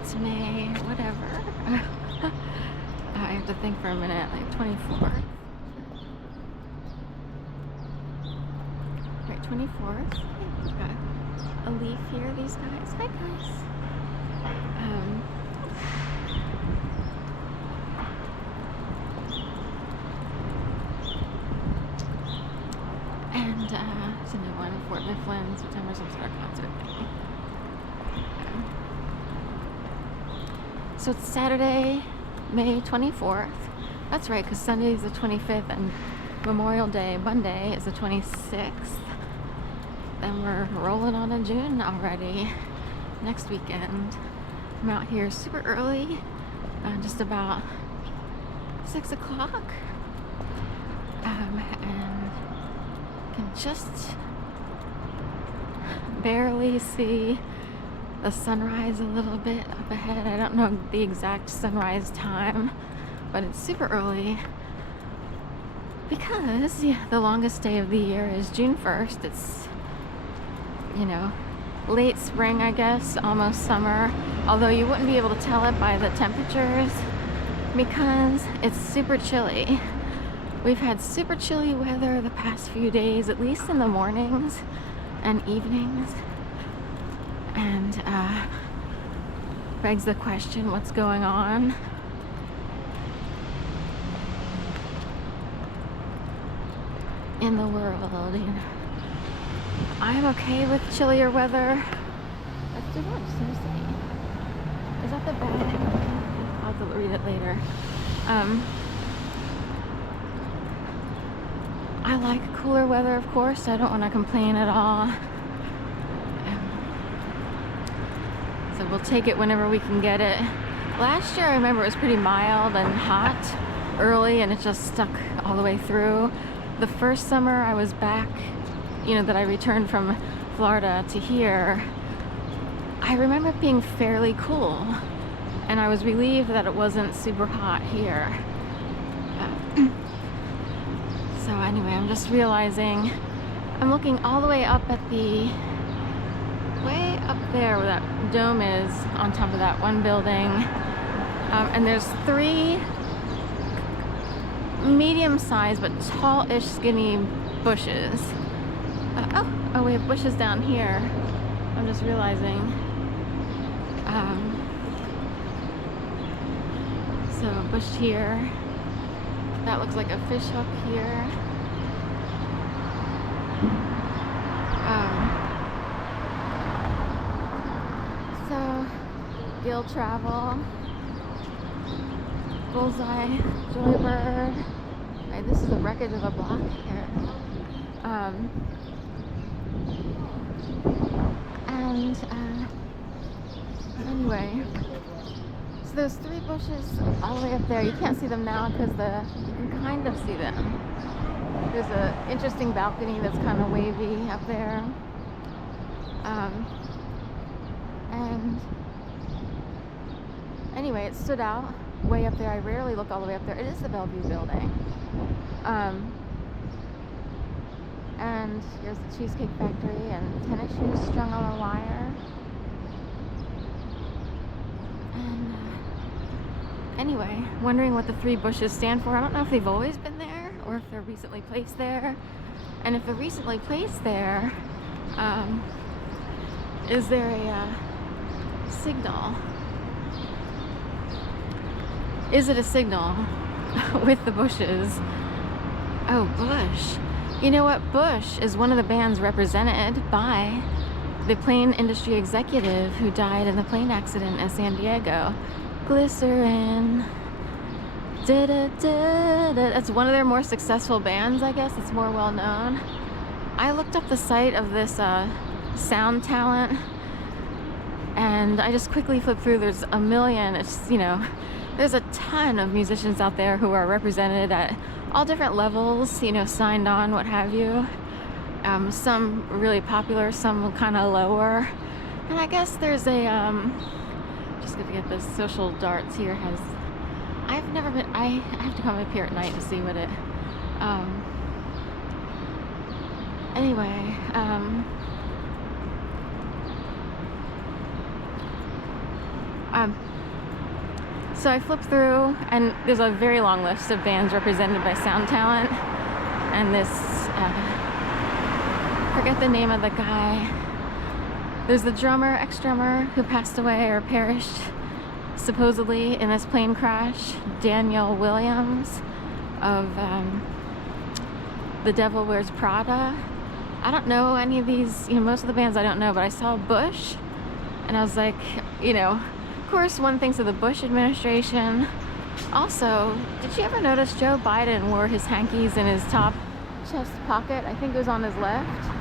It's May, whatever. I have to think for a minute, like 24th. Right, 24th. We've got a leaf here, these guys. Hi, guys. And it's a new one in Fort Mifflin, September, some sort of concert thing. So it's Saturday, May 24th. That's right, because Sunday is the 25th and Memorial Day, Monday, is the 26th. Then we're rolling on to June already. Next weekend. I'm out here super early, just about 6 o'clock. And can just barely see the sunrise a little bit up ahead. I don't know the exact sunrise time, but it's super early because the longest day of the year is June 1st. It's, late spring, I guess, almost summer, although you wouldn't be able to tell it by the temperatures because it's super chilly. We've had super chilly weather the past few days, at least in the mornings and evenings. And begs the question, what's going on? In the world, I'm okay with chillier weather. That's too much, seriously. Is that the bag? I'll have to read it later. I like cooler weather, of course. I don't want to complain at all. So we'll take it whenever we can get it. Last year, I remember it was pretty mild and hot early, and it just stuck all the way through. The first summer I was back, that I returned from Florida to here, I remember it being fairly cool, and I was relieved that it wasn't super hot here. So anyway, I'm just realizing I'm looking all the way up at way up there where that dome is on top of that one building, and there's 3 medium-sized but tall-ish skinny bushes. Oh, we have bushes down here. I'm just realizing. So bush here. That looks like a fish hook here. So Gill Travel, Bullseye, Joybird. Right, this is the wreckage of a block here. Anyway, so there's 3 bushes all the way up there. You can't see them now because you can kind of see them. There's an interesting balcony that's kind of wavy up there. And anyway, it stood out way up there. I rarely look all the way up there. It is the Bellevue building. And here's the Cheesecake Factory and tennis shoes strung on a wire. And anyway, wondering what the 3 bushes stand for. I don't know if they've always been there or if they're recently placed there. And if they're recently placed there, is there a signal? Is it a signal with the bushes? Oh, Bush. You know what? Bush is one of the bands represented by the plane industry executive who died in the plane accident in San Diego. Glycerin. That's one of their more successful bands, I guess. It's more well known. I looked up the site of this sound talent, and I just quickly flipped through. There's a million. It's, there's a ton of musicians out there who are represented at all different levels, signed on, what have you. Some really popular, some kind of lower. And I guess there's just gonna get the social darts here I've never been, I have to come up here at night to see what it, anyway, So I flipped through, and there's a very long list of bands represented by Sound Talent, and this, forget the name of the guy. There's the drummer, ex-drummer, who passed away or perished, supposedly, in this plane crash, Daniel Williams of The Devil Wears Prada. I don't know any of these, most of the bands I don't know, but I saw Bush, and I was like, of course, one thinks of the Bush administration. Also, did you ever notice Joe Biden wore his hankies in his top chest pocket? I think it was on his left.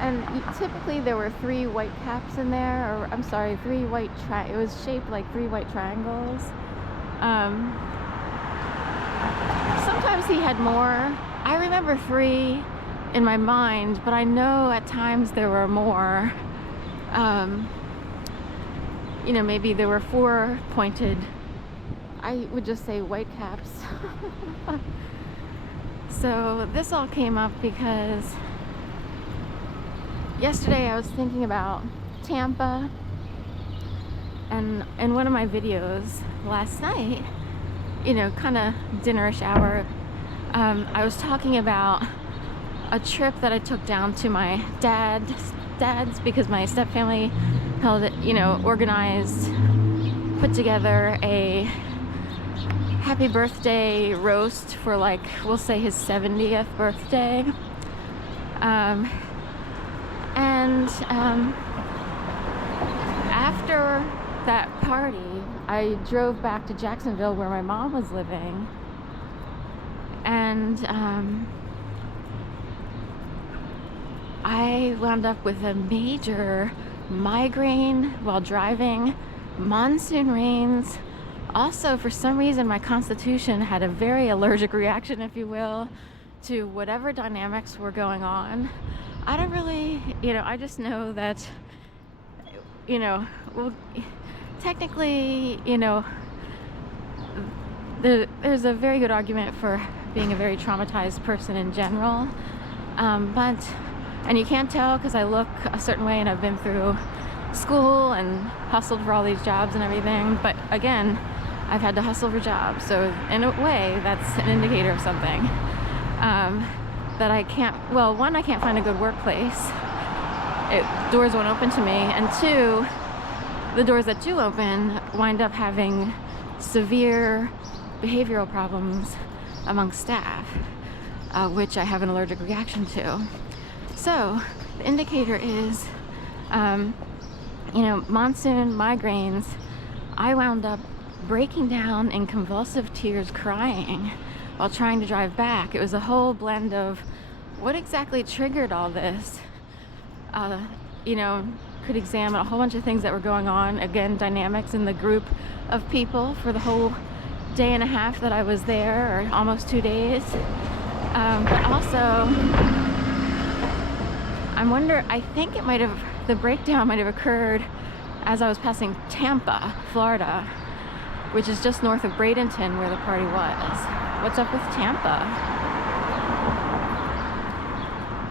And typically there were 3 white caps in there, or I'm sorry, 3 white it was shaped like 3 white triangles. Sometimes he had more. I remember 3 in my mind, but I know at times there were more. Maybe there were 4 pointed, I would just say, white caps. So this all came up because yesterday I was thinking about Tampa, and in one of my videos last night, kind of dinner-ish hour, I was talking about a trip that I took down to my dad's because my stepfamily held it, organized, put together a happy birthday roast for, like, we'll say his 70th birthday. After that party, I drove back to Jacksonville where my mom was living, and I wound up with a major migraine while driving, monsoon rains. Also, for some reason, my constitution had a very allergic reaction, if you will, to whatever dynamics were going on. I don't really, I just know that, well, technically, there's a very good argument for being a very traumatized person in general, and you can't tell because I look a certain way and I've been through school and hustled for all these jobs and everything, but again, I've had to hustle for jobs, so in a way that's an indicator of something. That I can't, well, one, I can't find a good workplace. Doors won't open to me, and 2, the doors that do open wind up having severe behavioral problems among staff, which I have an allergic reaction to. So the indicator is, monsoon, migraines. I wound up breaking down in convulsive tears, crying while trying to drive back. It was a whole blend of what exactly triggered all this. Could examine a whole bunch of things that were going on. Again, dynamics in the group of people for the whole day and a half that I was there, or almost 2 days. But also, I think the breakdown might have occurred as I was passing Tampa, Florida, which is just north of Bradenton where the party was. What's up with Tampa?